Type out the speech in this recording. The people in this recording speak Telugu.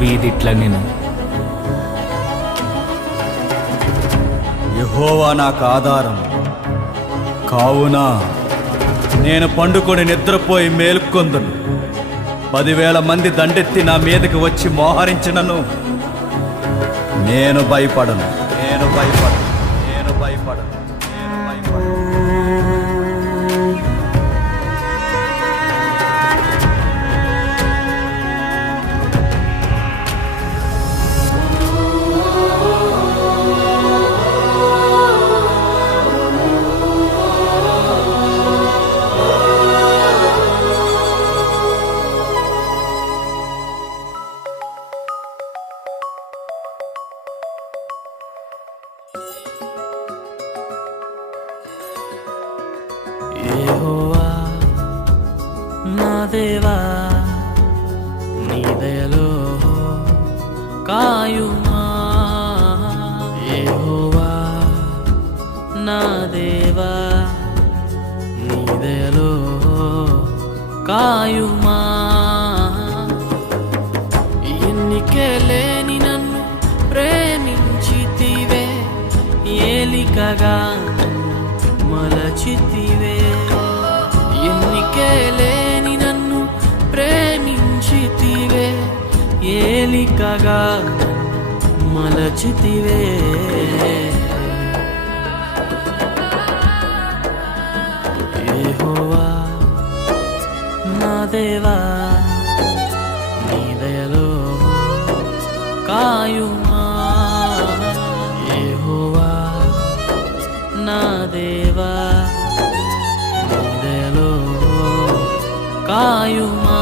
దావీదిట్ల నేను యెహోవా నాకు ఆధారం కావున నేను పండుకొని నిద్రపోయి మేలుకొందును. 10,000 మంది దండెత్తి నా మీదకి వచ్చి మోహరించినను నేను భయపడను. యెహోవా నా దేవా, నీ దయలో కాయుమా. యెహోవా నా దేవా, నీ దయలో కాయుమా. ఎన్నికే లేని నన్ను ప్రేమించితివే, ఏలికగా మలచితివే. ఎన్నికే లేని నన్ను ప్రేమించితివే, ఏలికగా మలచితివే. యెహోవా నా దేవా, నీ దయలో కాయుమా. యెహోవా నా దేవా, నీ దయలో కాయుమా.